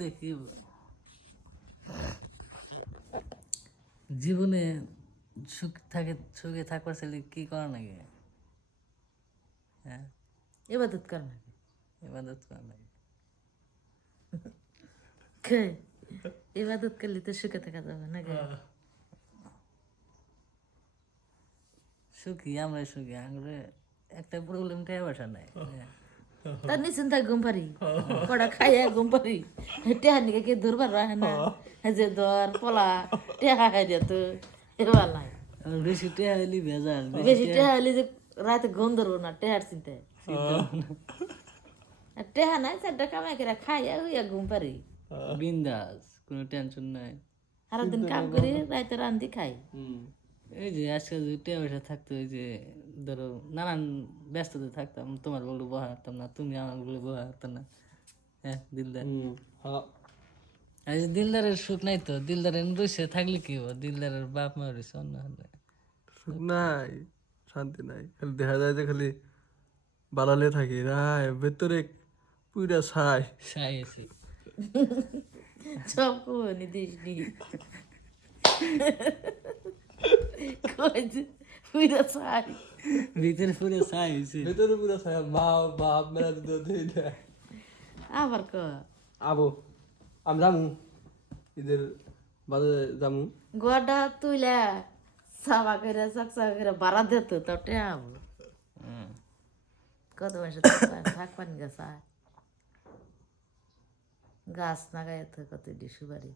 দেখি জীবনে সুখে থাকবার ছেলে কি করা নাকি? হ্যাঁ, ইবাদত কর নাকি? ইবাদত করা নাকি? ইবাদত করলে তো সুখে থাকা যাবে নাকি? সুখী আমরা সুখী আঙুরে একটা প্রবলেম টেয়া বসা নাই। তার নিশ্চিন্ত ঘুম পারি কটা খাইয়া ঘুম পারি টেহার নিকে কে ধরবার রাখে না যে ধর পলা টেহা খাই দিয়া তো এবার নাই বেশি টেয়া হইলি ভেজাল বেশি টেহা হইলে যে রাতে ঘুম ধরবো না টেহার চিন্তায় আর টেহা নাই চারটা কামাই করে খাইয়া হইয়া ঘুম পারি বিন্দাস, কোনো টেনশন নাই। সারাদিন কাম করি রাতে রান্ধি খাই। এই যে আজকাল যদি টেয়া পয়সা থাকতো, ওই যে ধরো নানান ব্যস্ততা থাকতাম, তোমার বলে বহা হারতাম না, তুমি আমার বলে বহা হারতাম না। হ্যাঁ দিলদার, এই যে দিলদারের সুখ নাই তো, দিলদারের বসে থাকলে কি হবো? দিলদারের বাপ মা রয়েছে অন্য হলে সুখ নাই, শান্তি নাই, খালি দেখা যায় যে খালি বাড়ালে থাকি রায় ভেতরে পুরা ছাই। সাইছে সব কোনি দিস নি কইছে পুরা চাই ভিতরে পুরো সাইছে। ভেতরে পুরা ছাই, বাপ মেলা দিতে আবার ক আবো আমি যামু ঈদের বাদে যামু। গোয়াটা তুইলা সাবা করে চাকচা করে বাড়া দিত তাও টেহাব কত মাসে থাকবানি গাছ গাছ না গায়ে তো কত ডিসু বাড়ি